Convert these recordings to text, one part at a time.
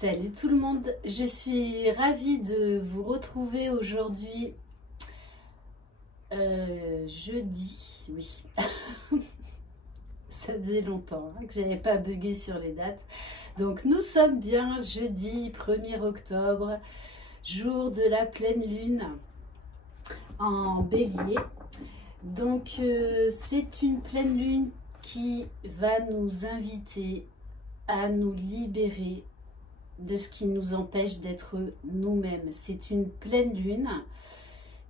Salut tout le monde, je suis ravie de vous retrouver aujourd'hui, jeudi, oui, ça faisait longtemps que j'avais pas bugué sur les dates. Donc nous sommes bien jeudi 1er octobre, jour de la pleine lune en bélier. Donc c'est une pleine lune qui va nous inviter à nous libérer de ce qui nous empêche d'être nous-mêmes. C'est une pleine lune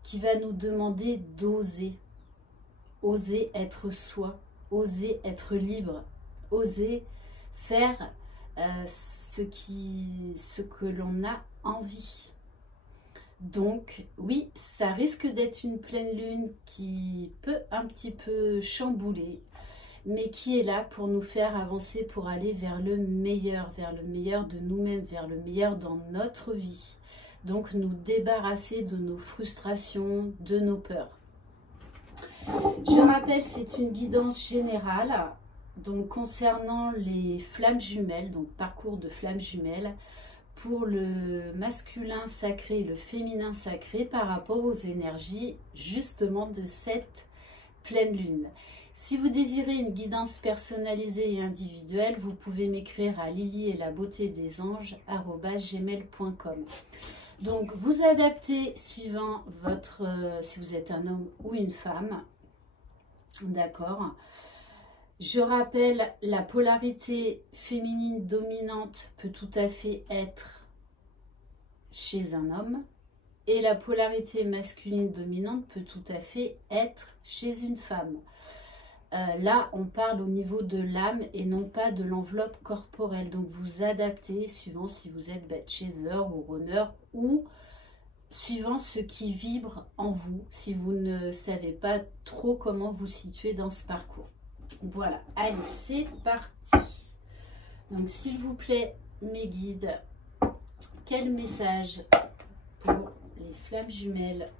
qui va nous demander d'oser, oser être soi, oser être libre, oser faire ce que l'on a envie. Donc oui, ça risque d'être une pleine lune qui peut un petit peu chambouler, mais qui est là pour nous faire avancer, pour aller vers le meilleur de nous-mêmes, vers le meilleur dans notre vie. Donc nous débarrasser de nos frustrations, de nos peurs. Je rappelle, c'est une guidance générale, donc concernant les flammes jumelles, donc parcours de flammes jumelles, pour le masculin sacré et le féminin sacré par rapport aux énergies justement de cette pleine lune. Si vous désirez une guidance personnalisée et individuelle, vous pouvez m'écrire à lily-et-la-beauté-des-anges@gmail.com. Donc, vous adaptez suivant votre, si vous êtes un homme ou une femme, d'accord. Je rappelle, la polarité féminine dominante peut tout à fait être chez un homme et la polarité masculine dominante peut tout à fait être chez une femme. Là, on parle au niveau de l'âme et non pas de l'enveloppe corporelle. Donc, vous adaptez suivant si vous êtes chaser ou runner ou suivant ce qui vibre en vous, si vous ne savez pas trop comment vous situer dans ce parcours. Voilà, allez, c'est parti. Donc, s'il vous plaît, mes guides, quel message pour les flammes jumelles,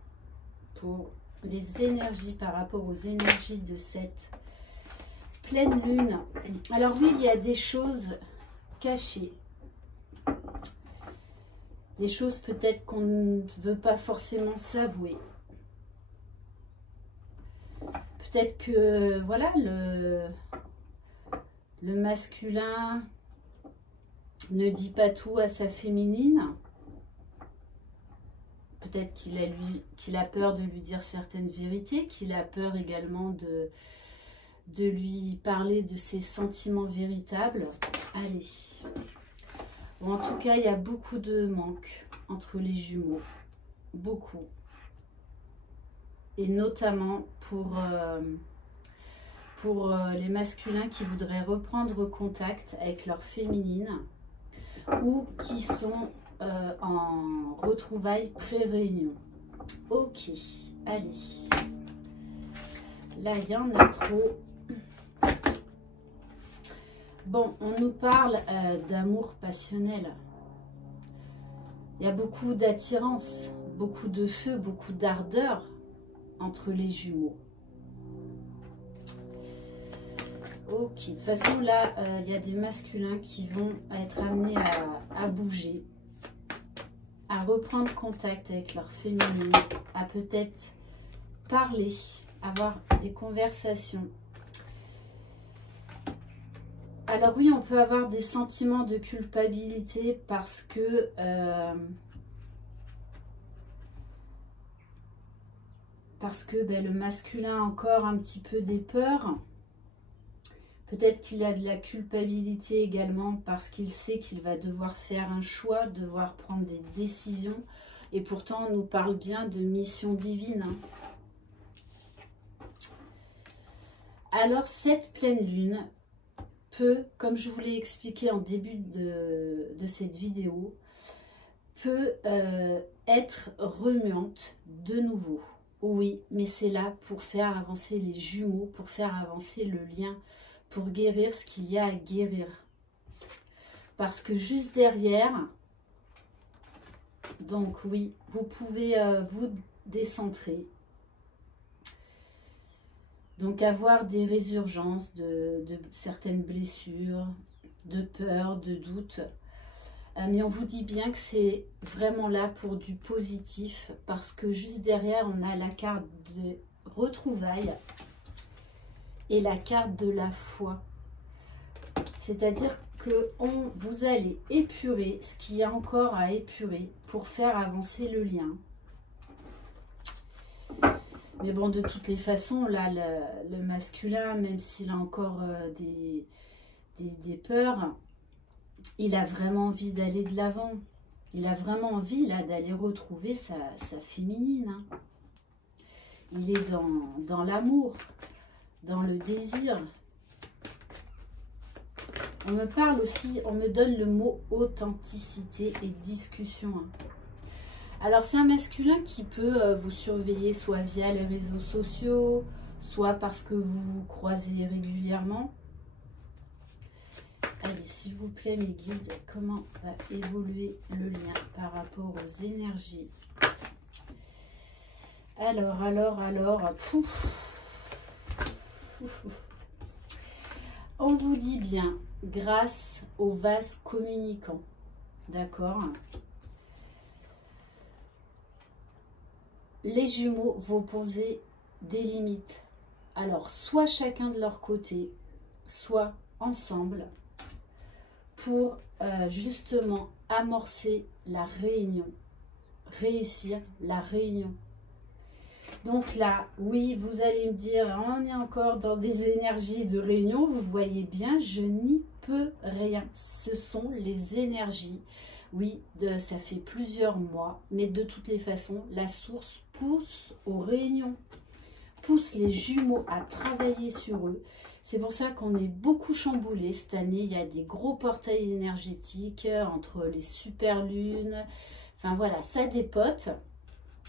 pour les énergies par rapport aux énergies de cette pleine lune? Alors oui, il y a des choses cachées, des choses peut-être qu'on ne veut pas forcément s'avouer. Peut-être que voilà, le masculin ne dit pas tout à sa féminine. Peut-être qu'il a peur de lui dire certaines vérités, qu'il a peur également de lui parler de ses sentiments véritables. Allez. Bon, en tout cas, il y a beaucoup de manque entre les jumeaux. Beaucoup. Et notamment pour les masculins qui voudraient reprendre contact avec leur féminine ou qui sont en retrouvailles pré-réunion. Ok, allez. Là, il y en a trop. Bon, on nous parle d'amour passionnel. Il y a beaucoup d'attirance, beaucoup de feu, beaucoup d'ardeur entre les jumeaux. Ok, de toute façon, là, il y a des masculins qui vont être amenés à bouger, à reprendre contact avec leur féminine, à peut-être parler, avoir des conversations. Alors oui, on peut avoir des sentiments de culpabilité parce que le masculin a encore un petit peu des peurs. Peut-être qu'il a de la culpabilité également parce qu'il sait qu'il va devoir faire un choix, devoir prendre des décisions. Et pourtant, on nous parle bien de mission divine, hein. Alors, cette pleine lune peut, comme je vous l'ai expliqué en début de cette vidéo, peut être remuante de nouveau. Oui, mais c'est là pour faire avancer les jumeaux, pour faire avancer le lien, pour guérir ce qu'il y a à guérir. Parce que juste derrière, donc oui, vous pouvez vous décentrer. Donc avoir des résurgences de certaines blessures, de peur, de doute. Mais on vous dit bien que c'est vraiment là pour du positif, parce que juste derrière, on a la carte de retrouvailles et la carte de la foi. C'est-à-dire que vous allez épurer ce qu'il y a encore à épurer pour faire avancer le lien. Mais bon, de toutes les façons, là, le masculin, même s'il a encore des peurs, il a vraiment envie d'aller de l'avant. Il a vraiment envie, là, d'aller retrouver sa féminine. Hein. Il est dans l'amour, dans le désir. On me parle aussi, on me donne le mot authenticité et discussion. Hein. Alors, c'est un masculin qui peut vous surveiller soit via les réseaux sociaux, soit parce que vous vous croisez régulièrement. Allez, s'il vous plaît, mes guides, comment va évoluer le lien par rapport aux énergies? Alors, on vous dit bien, grâce au vase communicant, d'accord? Les jumeaux vont poser des limites. Alors, soit chacun de leur côté, soit ensemble, pour justement amorcer la réunion, réussir la réunion. Donc là, oui, vous allez me dire, on est encore dans des énergies de réunion. Vous voyez bien, je n'y peux rien. Ce sont les énergies. Oui, ça fait plusieurs mois, mais de toutes les façons, la source pousse aux réunions, pousse les jumeaux à travailler sur eux. C'est pour ça qu'on est beaucoup chamboulé cette année. Il y a des gros portails énergétiques entre les super lunes. Enfin voilà, ça dépote.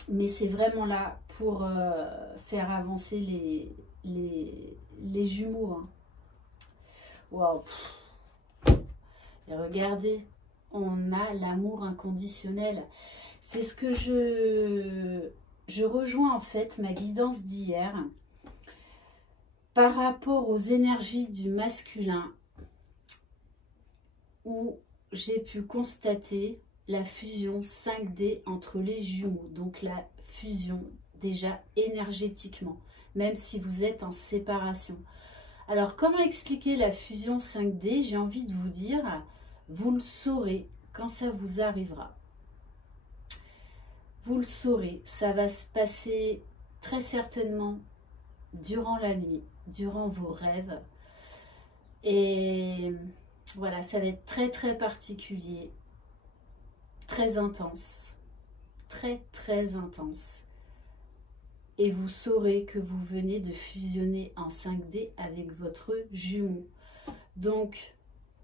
Mais c'est vraiment là pour faire avancer les jumeaux. Hein. Waouh. Et regardez, on a l'amour inconditionnel. C'est ce que je rejoins en fait, ma guidance d'hier. Par rapport aux énergies du masculin, où j'ai pu constater la fusion 5D entre les jumeaux, donc la fusion déjà énergétiquement, même si vous êtes en séparation. Alors, comment expliquer la fusion 5D? J'ai envie de vous dire, vous le saurez quand ça vous arrivera. Vous le saurez, ça va se passer très certainement durant la nuit, durant vos rêves. Et voilà, ça va être très très particulier, très intense, très très intense. Et vous saurez que vous venez de fusionner en 5D avec votre jumeau. Donc,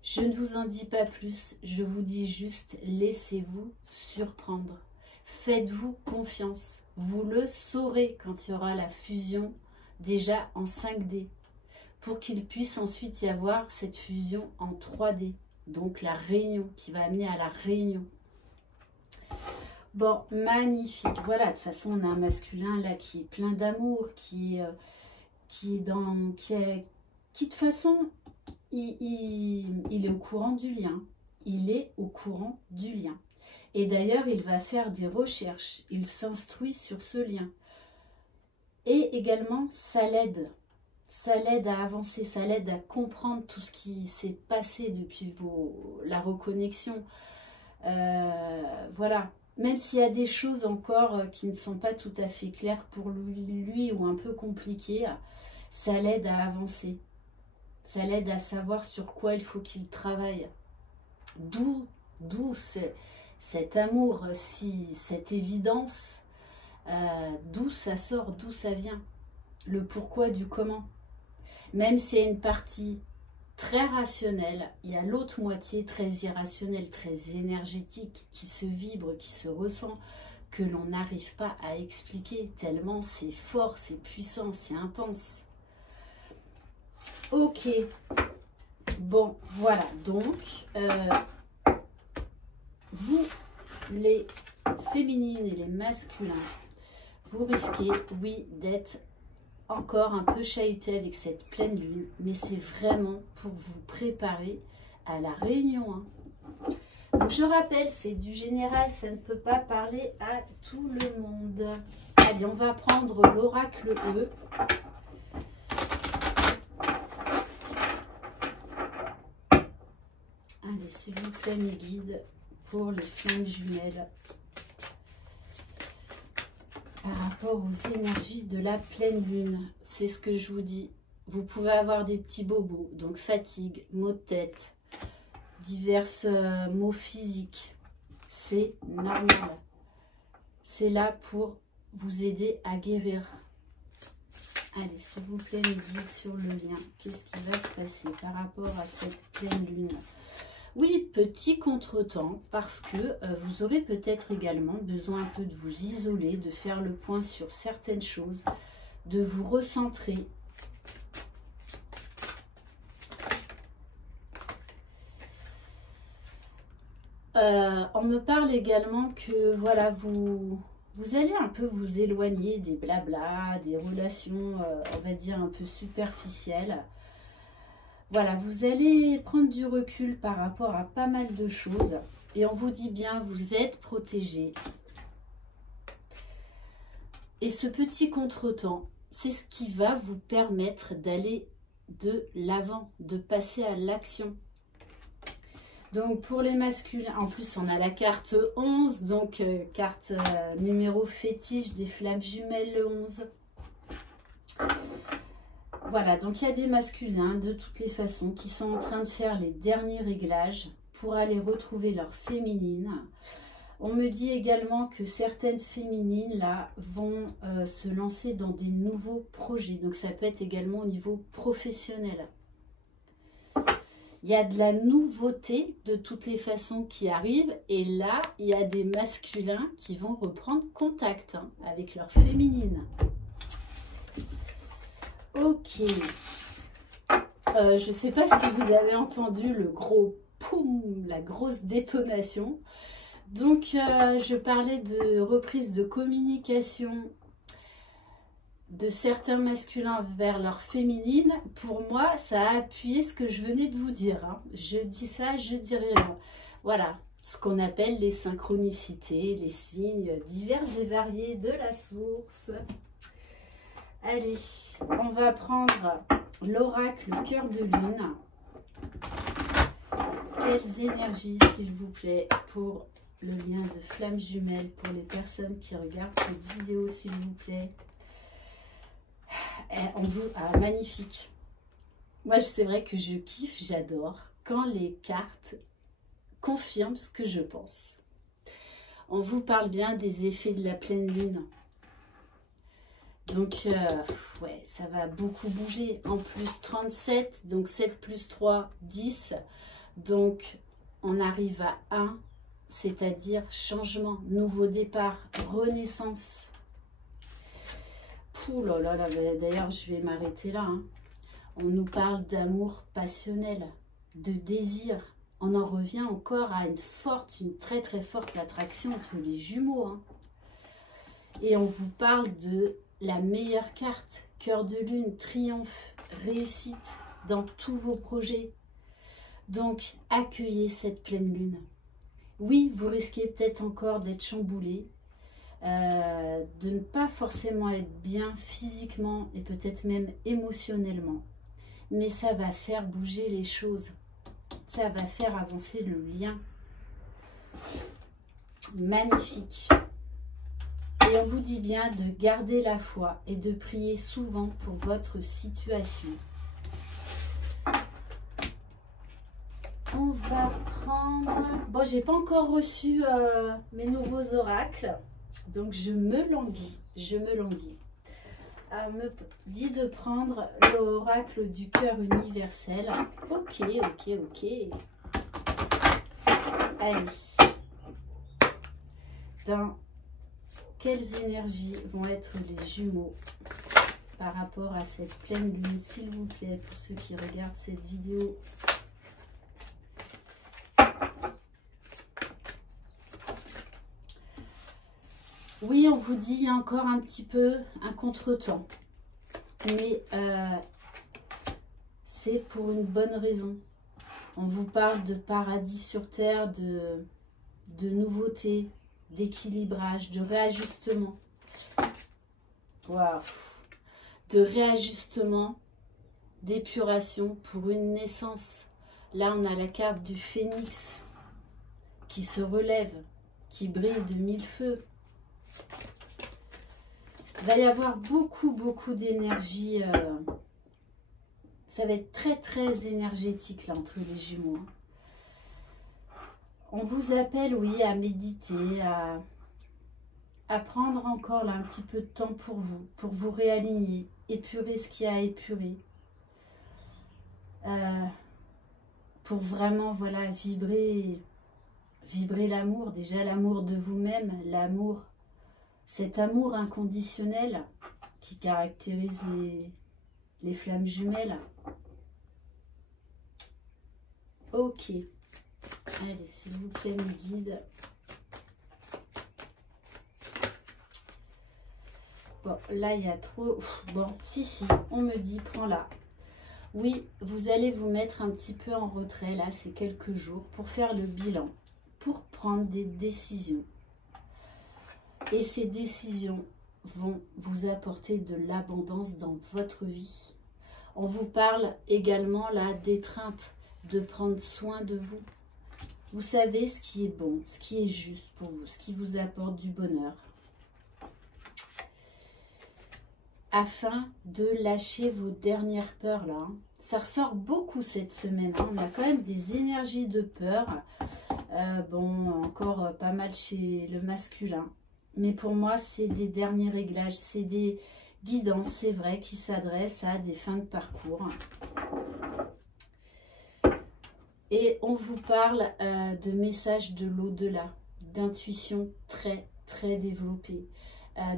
je ne vous en dis pas plus, je vous dis juste, laissez-vous surprendre. Faites-vous confiance, vous le saurez quand il y aura la fusion déjà en 5D, pour qu'il puisse ensuite y avoir cette fusion en 3D, donc la réunion, qui va amener à la réunion. Bon, magnifique, voilà, de toute façon on a un masculin là qui est plein d'amour, qui de toute façon, il est au courant du lien, il est au courant du lien. Et d'ailleurs, il va faire des recherches, il s'instruit sur ce lien. Et également, ça l'aide à avancer, ça l'aide à comprendre tout ce qui s'est passé depuis la reconnexion. Voilà, même s'il y a des choses encore qui ne sont pas tout à fait claires pour lui ou un peu compliquées, ça l'aide à avancer. Ça l'aide à savoir sur quoi il faut qu'il travaille. D'où cet amour, cette évidence, d'où ça sort, d'où ça vient, le pourquoi du comment. Même s'il y a une partie très rationnelle, il y a l'autre moitié très irrationnelle, très énergétique, qui se vibre, qui se ressent, que l'on n'arrive pas à expliquer, tellement c'est fort, c'est puissant, c'est intense. Ok, bon, voilà, donc, vous, les féminines et les masculins, vous risquez, oui, d'être encore un peu chahuté avec cette pleine lune, mais c'est vraiment pour vous préparer à la réunion. Hein. Donc je rappelle, c'est du général, ça ne peut pas parler à tout le monde. Allez, on va prendre l'oracle E. Allez, s'il vous plaît, mes guides, pour les flammes jumelles. Par rapport aux énergies de la pleine lune, c'est ce que je vous dis. Vous pouvez avoir des petits bobos, donc fatigue, maux de tête, divers maux physiques. C'est normal. C'est là pour vous aider à guérir. Allez, s'il vous plaît, mes guides, sur le lien. Qu'est-ce qui va se passer par rapport à cette pleine lune? Oui, petit contretemps, parce que vous aurez peut-être également besoin un peu de vous isoler, de faire le point sur certaines choses, de vous recentrer. On me parle également que voilà, vous allez un peu vous éloigner des blabla, des relations, on va dire, un peu superficielles. Voilà, vous allez prendre du recul par rapport à pas mal de choses. Et on vous dit bien, vous êtes protégé. Et ce petit contretemps, c'est ce qui va vous permettre d'aller de l'avant, de passer à l'action. Donc pour les masculins, en plus on a la carte 11, donc carte numéro fétiche des flammes jumelles, le 11. Voilà, donc il y a des masculins de toutes les façons qui sont en train de faire les derniers réglages pour aller retrouver leur féminine. On me dit également que certaines féminines là vont se lancer dans des nouveaux projets. Donc ça peut être également au niveau professionnel. Il y a de la nouveauté de toutes les façons qui arrive. Et là, il y a des masculins qui vont reprendre contact avec leur féminine. Ok. Je ne sais pas si vous avez entendu le gros poum, la grosse détonation. Donc, je parlais de reprise de communication de certains masculins vers leur féminine. Pour moi, ça a appuyé ce que je venais de vous dire. Je dis ça, je dis rien. Voilà, ce qu'on appelle les synchronicités, les signes divers et variés de la source. Allez, on va prendre l'oracle cœur de lune. Quelles énergies, s'il vous plaît, pour le lien de flammes jumelles, pour les personnes qui regardent cette vidéo, s'il vous plaît. Magnifique. Moi, c'est vrai que je kiffe, j'adore quand les cartes confirment ce que je pense. On vous parle bien des effets de la pleine lune. Donc, ouais, ça va beaucoup bouger. En plus, 37, donc 7 plus 3, 10. Donc, on arrive à 1, c'est-à-dire changement, nouveau départ, renaissance. Pouh là là, d'ailleurs, je vais m'arrêter là. On nous parle d'amour passionnel, de désir. On en revient encore à une très très forte attraction entre les jumeaux. Et on vous parle de la meilleure carte, cœur de lune, triomphe, réussite dans tous vos projets. Donc, accueillez cette pleine lune. Oui, vous risquez peut-être encore d'être chamboulé, de ne pas forcément être bien physiquement et peut-être même émotionnellement. Mais ça va faire bouger les choses. Ça va faire avancer le lien. Magnifique. Et on vous dit bien de garder la foi et de prier souvent pour votre situation. On va prendre... Bon, j'ai pas encore reçu mes nouveaux oracles. Donc, je me languis. Je me languis. On me dit de prendre l'oracle du cœur universel. Ok, ok, ok. Allez. Dans quelles énergies vont être les jumeaux par rapport à cette pleine lune, s'il vous plaît, pour ceux qui regardent cette vidéo. Oui, on vous dit, il y a encore un petit peu un contretemps. Mais c'est pour une bonne raison. On vous parle de paradis sur terre, de nouveautés, d'équilibrage, de réajustement. Waouh! De réajustement, d'épuration pour une naissance. Là, on a la carte du phénix qui se relève, qui brille de mille feux. Il va y avoir beaucoup d'énergie. Ça va être très énergétique là entre les Jumeaux. On vous appelle, oui, à méditer, à prendre encore là un petit peu de temps pour vous réaligner, épurer ce qu'il y a à épurer. Pour vraiment, voilà, vibrer l'amour, déjà l'amour de vous-même, l'amour, cet amour inconditionnel qui caractérise les flammes jumelles. Ok. Allez, s'il vous plaît, mes guides. Bon, là, il y a trop... Bon, si, on me dit, prends-la. Oui, vous allez vous mettre un petit peu en retrait, là, ces quelques jours, pour faire le bilan, pour prendre des décisions. Et ces décisions vont vous apporter de l'abondance dans votre vie. On vous parle également, là, d'étreinte, de prendre soin de vous. Vous savez ce qui est bon, ce qui est juste pour vous, ce qui vous apporte du bonheur. Afin de lâcher vos dernières peurs là. Ça ressort beaucoup cette semaine. On a quand même des énergies de peur. Bon, encore pas mal chez le masculin. Mais pour moi, c'est des derniers réglages. C'est des guidances, c'est vrai, qui s'adressent à des fins de parcours. Et on vous parle de messages de l'au-delà, d'intuition très développée,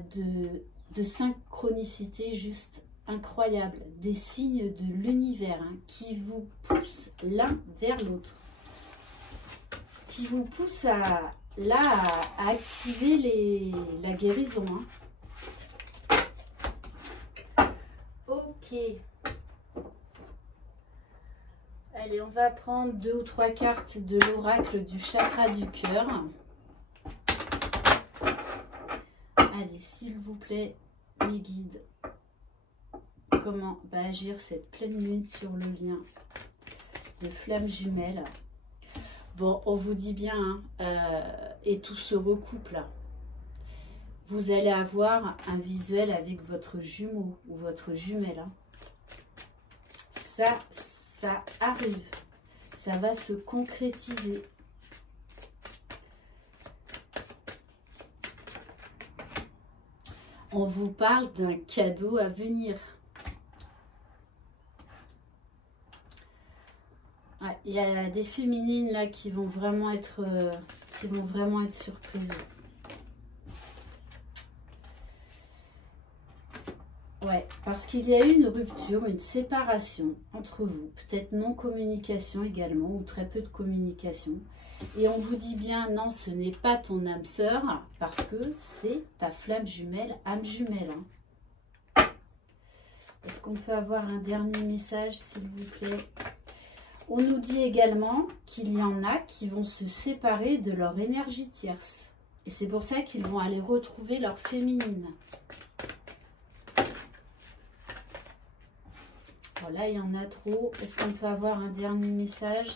de synchronicité juste incroyable, des signes de l'univers hein, qui vous poussent l'un vers l'autre, qui vous poussent à activer la guérison. Hein. Ok. Allez, on va prendre 2 ou 3 cartes de l'oracle du chakra du cœur. Allez, s'il vous plaît, mes guides, comment va agir cette pleine lune sur le lien de flammes jumelles. Bon, on vous dit bien, hein, et tout se recoupe là. Vous allez avoir un visuel avec votre jumeau ou votre jumelle. Hein. Ça arrive, ça va se concrétiser. On vous parle d'un cadeau à venir. Ouais, il y a des féminines là qui vont vraiment être surprises. Ouais, parce qu'il y a eu une rupture, une séparation entre vous, peut-être non-communication également, ou très peu de communication. Et on vous dit bien, non, ce n'est pas ton âme sœur, parce que c'est ta flamme jumelle, âme jumelle. Hein. Est-ce qu'on peut avoir un dernier message, s'il vous plaît? On nous dit également qu'il y en a qui vont se séparer de leur énergie tierce. Et c'est pour ça qu'ils vont aller retrouver leur féminine. Voilà, il y en a trop. Est-ce qu'on peut avoir un dernier message?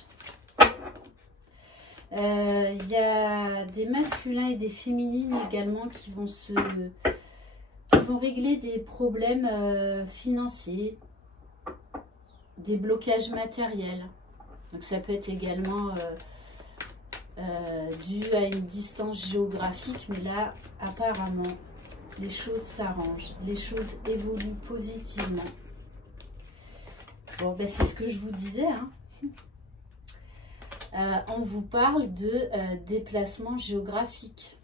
Il y a des masculins et des féminines également qui vont régler des problèmes financiers, des blocages matériels. Donc ça peut être également dû à une distance géographique, mais là, apparemment, les choses s'arrangent, les choses évoluent positivement. Bon, ben c'est ce que je vous disais. Hein. On vous parle de déplacement géographique,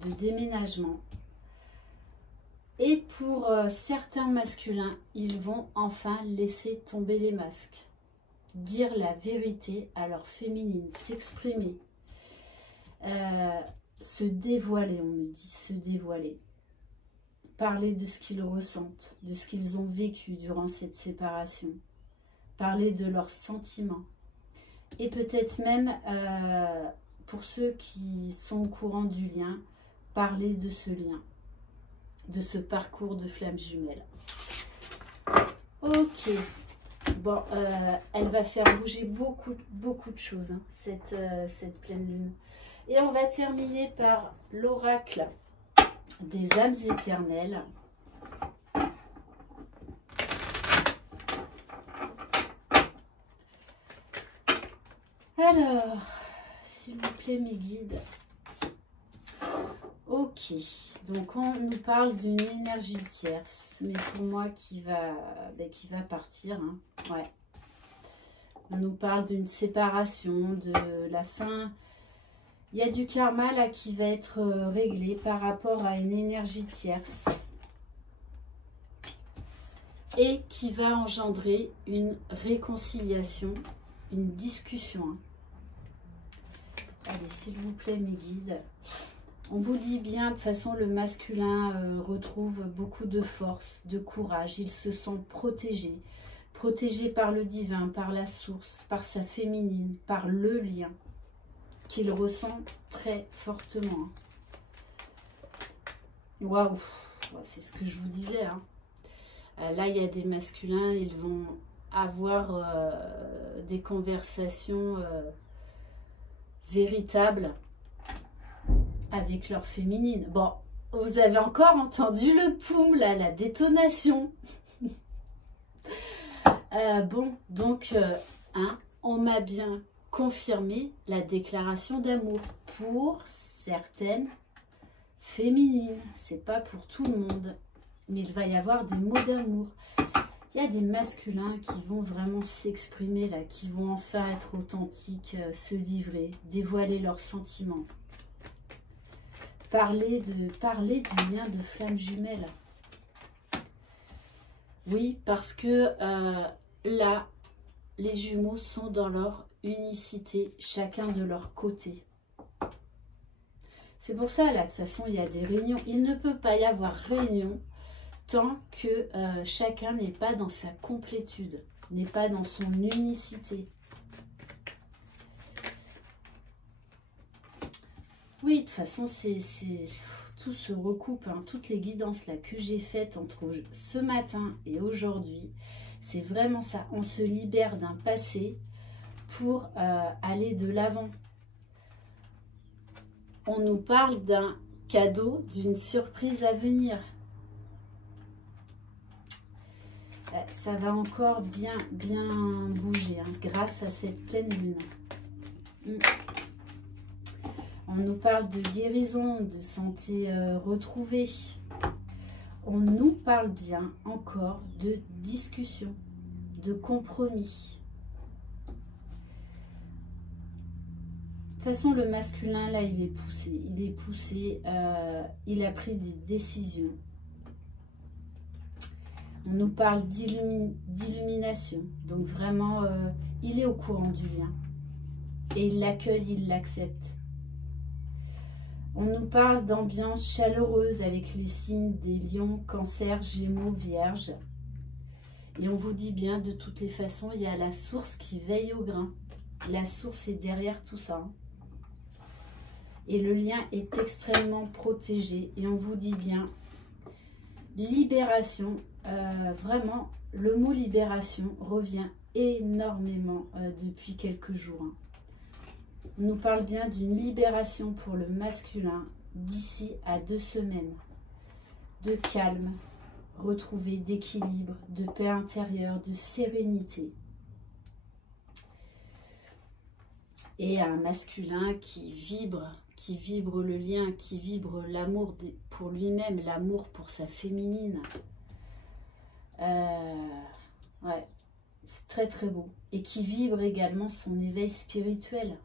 de déménagement. Et pour certains masculins, ils vont enfin laisser tomber les masques, dire la vérité à leur féminine, s'exprimer, se dévoiler, on me dit, se dévoiler. Parler de ce qu'ils ressentent, de ce qu'ils ont vécu durant cette séparation. Parler de leurs sentiments. Et peut-être même, pour ceux qui sont au courant du lien, parler de ce lien, de ce parcours de flammes jumelles. Ok. Bon, elle va faire bouger beaucoup de choses, hein, cette pleine lune. Et on va terminer par l'oracle des âmes éternelles. Alors, s'il vous plaît, mes guides. Ok, donc on nous parle d'une énergie tierce, mais pour moi qui va partir. Hein. Ouais. On nous parle d'une séparation, de la fin. Il y a du karma là qui va être réglé par rapport à une énergie tierce et qui va engendrer une réconciliation, une discussion. Hein. Allez, s'il vous plaît, mes guides. On vous dit bien, de toute façon, le masculin retrouve beaucoup de force, de courage. Il se sent protégé. Protégé par le divin, par la source, par sa féminine, par le lien qu'il ressent très fortement. Waouh, c'est ce que je vous disais. Hein. Là, il y a des masculins, ils vont avoir des conversations véritables avec leur féminine. Bon, vous avez encore entendu le poum, là, la détonation. Bon, donc, hein, on m'a bien confirmé la déclaration d'amour pour certaines féminines. C'est pas pour tout le monde, mais il va y avoir des mots d'amour. Il y a des masculins qui vont vraiment s'exprimer là, qui vont enfin être authentiques, se livrer, dévoiler leurs sentiments. Parler du lien de flamme jumelle. Oui, parce que là, les jumeaux sont dans leur unicité, chacun de leur côté. C'est pour ça, là, de toute façon, il y a des réunions. Il ne peut pas y avoir réunion tant que chacun n'est pas dans sa complétude, n'est pas dans son unicité. Oui, de toute façon, tout se recoupe. Hein. Toutes les guidances là, que j'ai faites entre ce matin et aujourd'hui, c'est vraiment ça. On se libère d'un passé pour aller de l'avant. On nous parle d'un cadeau, d'une surprise à venir. Ça va encore bien bouger hein, grâce à cette pleine lune. On nous parle de guérison, de santé retrouvée. On nous parle bien encore de discussion, de compromis. De toute façon, le masculin, là, il est poussé. Il a pris des décisions. On nous parle d'illumination. Donc vraiment, il est au courant du lien. Et il l'accueille, il l'accepte. On nous parle d'ambiance chaleureuse avec les signes des lions, cancer, gémeaux, vierge. Et on vous dit bien, de toutes les façons, il y a la source qui veille au grain. La source est derrière tout ça. Et le lien est extrêmement protégé. Et on vous dit bien, libération. Vraiment, le mot libération revient énormément depuis quelques jours. Hein. On nous parle bien d'une libération pour le masculin d'ici à 2 semaines. De calme, retrouvé, d'équilibre, de paix intérieure, de sérénité. Et un masculin qui vibre le lien, qui vibre l'amour pour lui-même, l'amour pour sa féminine. Ouais, c'est très très beau. Et qui vibre également son éveil spirituel.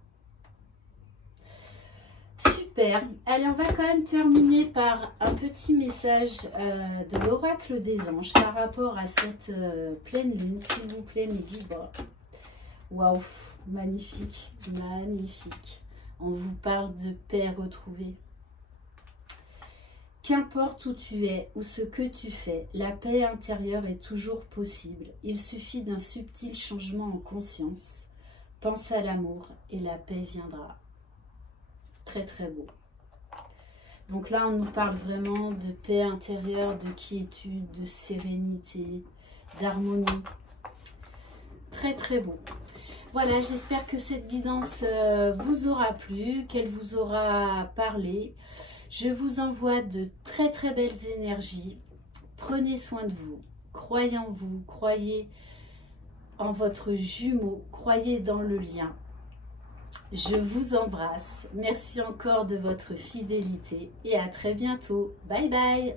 Super. Allez, on va quand même terminer par un petit message de l'oracle des anges par rapport à cette pleine lune, s'il vous plaît, mes guides. Waouh, magnifique, magnifique. On vous parle de paix retrouvée. Qu'importe où tu es ou ce que tu fais, la paix intérieure est toujours possible. Il suffit d'un subtil changement en conscience pense à l'amour et la paix viendra. Très très beau. Donc là, on nous parle vraiment de paix intérieure, de quiétude, de sérénité, d'harmonie. Très très beau. Voilà, j'espère que cette guidance vous aura plu, qu'elle vous aura parlé. Je vous envoie de très très belles énergies. Prenez soin de vous, croyez en vous, croyez en votre jumeau, croyez dans le lien. Je vous embrasse. Merci encore de votre fidélité et à très bientôt. Bye bye.